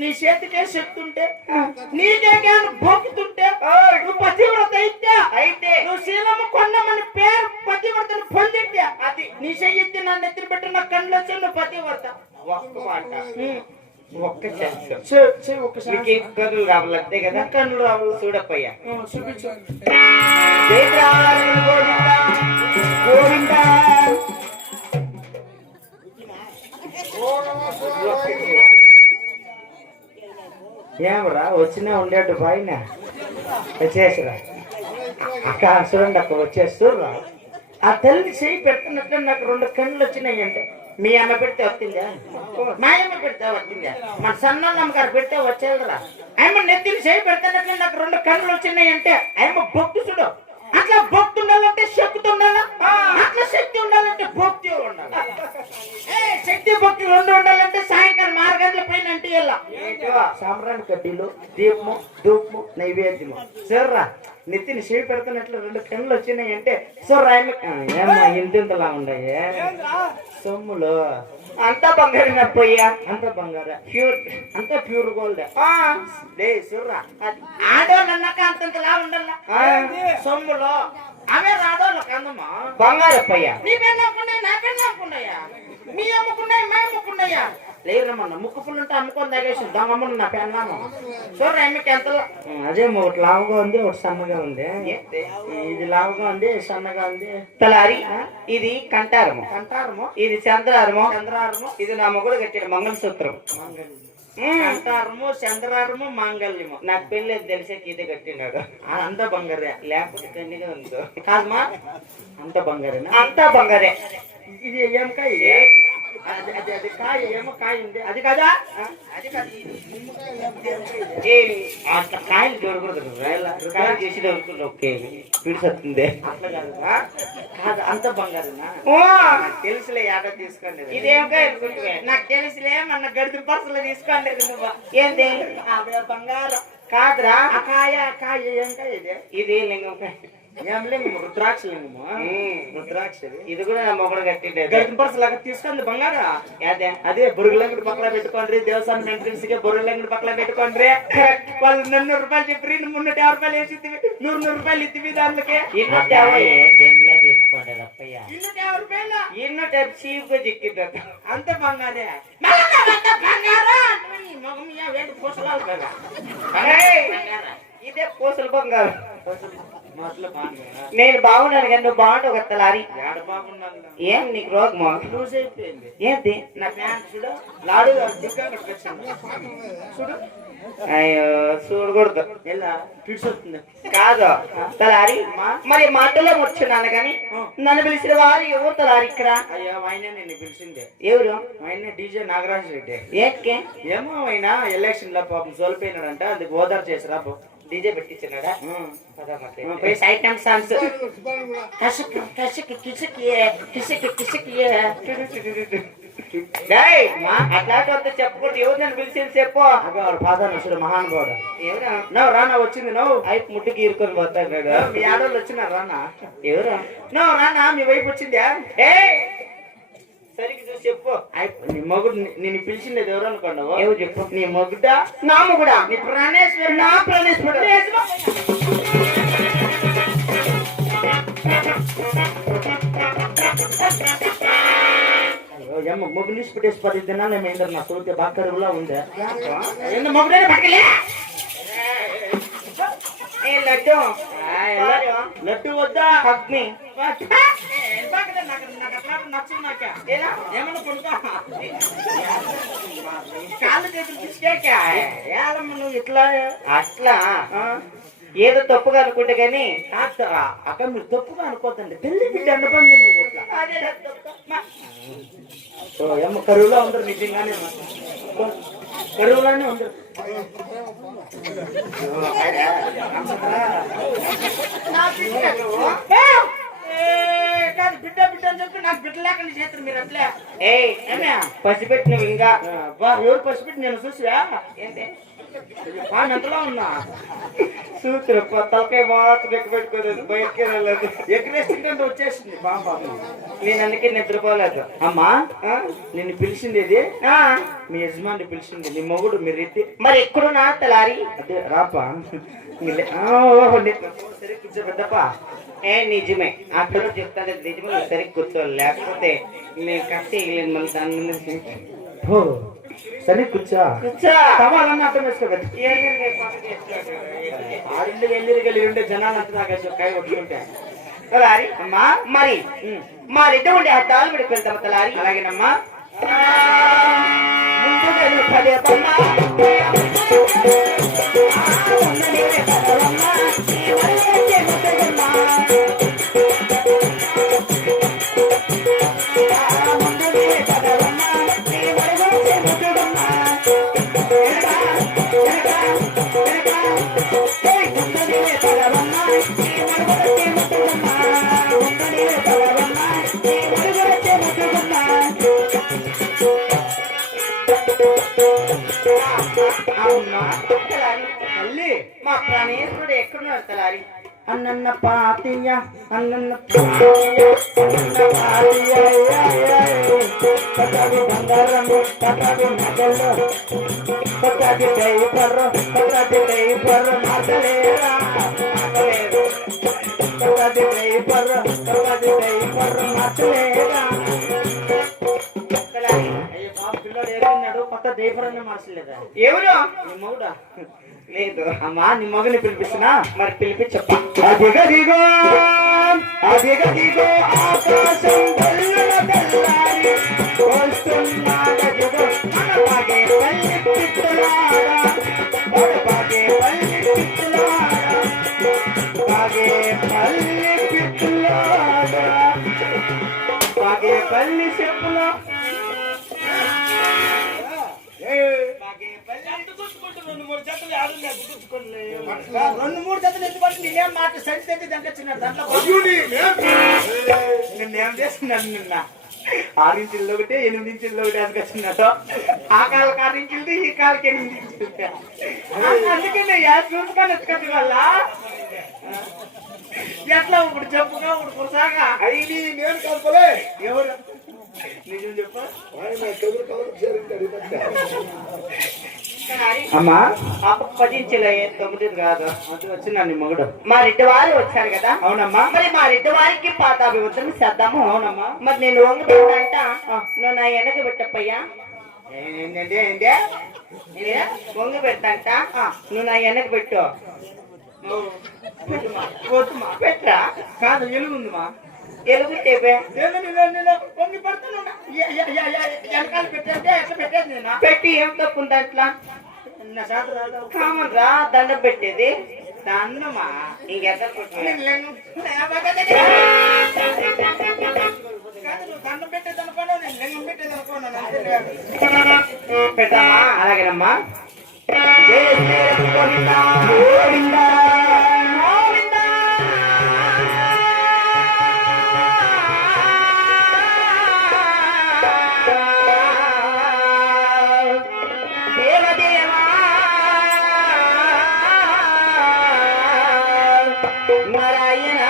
నీ చేతికే చెప్తుంటే నీకే కానీ బొక్కుతుంటే నువ్వు పతివ్రత అయితే అయితే నువ్వు శీలము కొండమని పేరు పతివ్రతను పొందింటే అది నీ చెయ్యి నా నెత్తిన పెట్టి నా కళ్ళు వచ్చి నువ్వు పతివ్రత ఒక్క మాట నీకేం కదులు రావాలి అంతే కదా? నా కళ్ళు రావు చూడప్పయ్యా. ఉమ్, చూపించు. జయరాజు గోవింద ఏమరా? వచ్చినా ఉండేట్టు పైన వచ్చేసిరా. అక్క చూడండి అక్క వచ్చేస్తుర్రా ఆ తల్లి చేయి పెడుతున్నట్లు నాకు రెండు కళ్ళు వచ్చినాయి అంటే మీ అమ్మ పెడితే వచ్చిందా మా అమ్మ పెడితే వచ్చిందా మన సన్నమ్మ గారు పెడితే వచ్చేదిరా. ఆయమ్మ నెత్తిని చేయి పెడుతున్నట్లు నాకు రెండు కళ్ళు వచ్చినాయి అంటే అమ్మ చూడు. అట్లా భక్తి ఉండాలంటే శక్తి ఉండాలా అట్లా శక్తి ఉండాలంటే భక్తి ఉండాలి? ఏ, శక్తి భక్తి రెండు ఉండాలంటే సాయంకాలం ఆరు గంటల పైన అంటే వెళ్ళా సాంబ్రాణి కడ్డీలు దీపము ధూపము నైవేద్యము. సర్రా నెత్తిని చేయి పెడుతున్నట్లు రెండు కళ్ళు వచ్చినాయి అంటే సర్రా ఏమో ఇంతింతలా ఉన్నాయి సొమ్ములు అంతా బంగారు నప్పయ్యా అంత బంగార. ప్యూర్ అంత ప్యూర్ గోల్డ్. లే సర్రా ఆడోళ్ళు అన్నాక అంతంతలా ఉండాల? సొమ్ములు. అవే రాడోళ్ళకి అందమా బంగారప్పయ్యా. నీవేం నమ్ముకున్నాయి నాకేం నమ్ముకున్నాయా మీ అమ్ముకున్నాయి మా అమ్ముకున్నాయా లేరమ్మన్న ముక్కు పుల్లు ఉంటే అమ్ముకొని తాగేసి దొంగమ్మను నా పెన్నాను చూడరా ఎమ్మకి ఎంత అదే ఒకటి లావుగా ఉంది ఒకటి సన్నగా ఉంది. ఇది లావుగా ఉంది సన్నగా ఉంది. తలారి? ఇది కంటారము. కంటారము. ఇది చంద్రారము. చంద్రారము. ఇది నా మొగుడు కట్టిన మంగళసూత్రం. కంటారము చంద్రారము మాంగళ్యము నాకు పెళ్ళి తెలిసే ఇదే కట్టినాడు. అంతా బంగారే. లేకపోతే కన్నిగా ఉందో. కాదమ్మా. అంత బంగారేనా? అంతా బంగారే. ఇది ఏం కాయ ఇది? అది అది అది కాయ ఏమో కాయ ఉంది. అది కదా? అది కాదు. ఇది ఏమి? అట్లా కాయలు దొరకదు కాయలు చేసి దొరుకుతుంది. ఓకే. పిడిసొస్తుంది అట్లా కాదు ఆ? కాదు అంత బంగారేనా? ఓ! నాకు తెలుసులే యాడ తీసుకోండి నాకు తెలుసులే మన గడిచిన పర్సులో తీసుకోండి నువ్వు. ఏంది? బంగారం. కాదురా? కాయ కాయ ఏం కాయ ఇది? ఇది లింగం కాయ? రుద్రాక్ష లింగము. రుద్రాక్ష ఇది. కూడా మొగుడు కట్టిండేది గడిచిన పర్సు లాగా తీసుకోండి బంగారా. అదే అదే బొరుగులంగడి పక్కన పెట్టుకోండి దేవస్థానం ఎంట్రన్స్కి బొరుగులంగడి పక్కన పెట్టుకోండి వాళ్ళు నూరు రూపాయలు చెప్పి మున్నూట యాభై రూపాయలు వేసి. నూరు నూరు రూపాయలు ఇత్తివి దానికి ఇన్నొట్టు యాభై తీసుకోండి రప్పయ్య ఇన్నూట యాభై రూపాయలు. అంత బంగారం. మగం వేడి పూసలాలు కదా. ఇదే పూసలు బంగారు. నేను బాగున్నాను కానీ నువ్వు బాగుంటావు కదా బాగున్నాను ఏం నీకు రోగమా ఏంటి నా చూడు లాడు చూడు. అయ్యో చూడకూడదు. కాదు. తలారి మరి మాటలో వచ్చున్నాను కానీ నన్ను పిలిచిన వారు ఎవరు తలారి ఇక్కడ? అయ్యో ఆయన నిన్ను పిలిచిందే. ఎవరు? ఆయన డీజే నాగరాజు రెడ్డి. ఏకే? ఏమో ఆయన ఎలక్షన్లో పాపం సోలిపోయినాడంట అందుకు ఓదార్ చేసి రాపో డీజే పెట్టించున్నాడా. పోయి టైం సాంగ్స్. కసక్ కసక్ కిసకి కిసకి కిసకి అట్లాంటి చెప్పుకుంటే ఎవరు నన్ను పిలిచింది చెప్పు. పాదాలు చూడు మహానుభావుడు ఎవరా? నవ్వు రానా వచ్చింది నవ్వు అయిపు ముట్టుకి ఇరుకొని పోతాడు మీ ఆడోళ్ళు వచ్చినారు రానా ఎవరా? నవ్వు రానా మీ వైపు వచ్చిందా ఏయ్! సరిగ్గా చూసి చెప్పు. నీ మగుడు ని- నిన్ను పిలిచిండేది ఎవరు అనుకున్నావు ఎవరు చెప్పు? నీ మగుడ? నాము కూడా నీ ప్రాణేశ్వరు నా ప్రాణేశ్వరుడు. మొగ్గు తీసి పెట్టేసి పది దినాలు ఏమైందరు నా సోతే బాగా ఉందా? ఎంత మొగుడే పక్కలే లడ్డు? లడ్డు వద్దా? అగ్ని ఏమన్నా కొనుక్కో. కాళ్ళు చేతులు పిసికాక ఏలమ్మ నువ్వు ఇట్లా? అట్లా? ఏదో తప్పుగా అనుకుంటే కానీ కాదు, అక్క మీరు తప్పుగా అనుకోద్దండి. పెళ్ళి బిడ్డ అనుకోండి మీరు ఇట్లా? ఓ, ఏమో కరువులో ఉండరు నిజంగానే బిడ్డ? ఏ, బిడ్డ అని చెప్పి నాకు బిడ్డ లేకుండా చేస్తారు మీరు అట్లే. ఏయ్ ఏమే పసిపెట్టి నువ్వు ఇంకా ఎవరు పసిపెట్టి నేను చూసివా? ఏంటి? పానంతలో ఉన్నా సూత్రు తలకాయ మాత్రం ఎక్కువ పెట్టుకోలేదు బయటకే వెళ్ళలేదు ఎక్కడేస్తుంటే వచ్చేసింది బాబా. నేను అందుకే నిద్రపోలేదు. అమ్మా? నిన్ను పిలిచింది ఇది ఆ, మీ యజమాని పిలిచింది నీ మొగుడు మీ రెడ్డి మరి ఎక్కడున్నా తలారి అదే రాపా. ఓహో, సరే కూర్చో పెద్దప్పా ఏ నిజమే. అక్కడ చెప్తాను నిజమే సరిగ్గా కూర్చోవాలి. లేకపోతే నేను కట్టి ఎగిలేను మళ్ళీ దాని మీద నుంచి. ఓ, సరే కూర్చో కూర్చో సవాలన్నా అర్థం వేసుకో పెద్ద ఏనుగు పక్కన చేసుకో. ఆడిల్లు ఎల్లిరు గలి ఉంటే జనాలు అంతా తాగేసి కాయ కొట్టుకుంటే తలారి అమ్మా మరి ఉమ్, మా రెడ్డి ఉండే ఆ దాలు పెడికి వెళ్తాం తలారి అలాగేనమ్మా ముందు నేను పదే తల్లి మా ప్రాణేశ్వరుడు ఎక్కడున్నాడు తలారి అన్నన్న పాతియ అన్నన్న పాతియ అన్నన్న పాతియ పటాది బంగారము పటాది నగలు పర్రు డైపర్ పటాది పర్రు నగలేరా నగలేరు పటాది డైపర్ పటాది డైపర్ నగలేరా కొత్త ఎవరు లేదు అమ్మా నీ మగని పిలిపిస్తున్నా మరి పిలిపించప్ప అదిగదిగో అదిగదిగో ఆకాశం తెల్లారి పల్లి చెప్పులా రెండు మూడు జతలు ఎందుకు పడుతుంది. నేనేం మాట సరి దాంట్లో చిన్న దాంట్లో నిన్నేం చేస్తున్నాను నిన్న? ఆరు ఇంచుల్లో ఒకటి ఎనిమిది ఇంచుల్లో ఒకటి అందుకు వచ్చినట్టు ఆ కాళ్ళకి ఆరు ఇంచులది ఈ కాళ్ళకి ఎనిమిది ఇంచులు అందుకే నేను యాడ్ చూసుకొని ఎత్తుకొచ్చి వల్ల ఎట్లా ఇప్పుడు చెప్పుగా ఇప్పుడు కురసాగా. అయ్యి నేను కలపలే. ఎవరు? నిజం చెప్పు. అమ్మా. ఆ పదించలే తొమ్మిది కాదు. అది వచ్చిన నీ మగుడు? మా రెడ్డి వారు వచ్చారు కదా. అవునమ్మా. మరి మా రెడ్డి వారికి పాతాభివృద్ధం చేద్దాము. అవునమ్మా. మరి నేను వంగు పెట్టంట నువ్వు నా వెనక పెట్టప్పయ్యా. ఏంటంటే ఏంటే? ఏ? వంగు పెట్టంట నువ్వు నా వెనక పెట్టు. పెట్రా కాదు ఎలుగుందిమా నేను పొంగి వెనకాల ఎట్లా పెట్టేది నేను? పెట్టి ఏం తప్పు కామన్ రా దండం పెట్టేది. దాన్నమా ఇంకెక్కడ పెట్టు దండం పెట్టేది అనుకోను నేను లింగం పెట్టేది అనుకోను పెడతామా అలాగేనమ్మా జయ శ్రీరామ్ గోవిందా. గోవిందా. గోవిందా. ನಾರಾಯಣ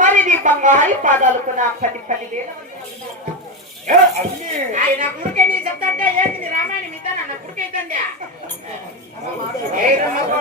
మరి నీ బంగారు పాదాలకు నా పది పదివేల ఆయన కొడుకే నీ చెప్తాంటే ఏంటి నీ రామాయణం ఇద్దా నా కొడుకు అయితంది ఏ కాదు,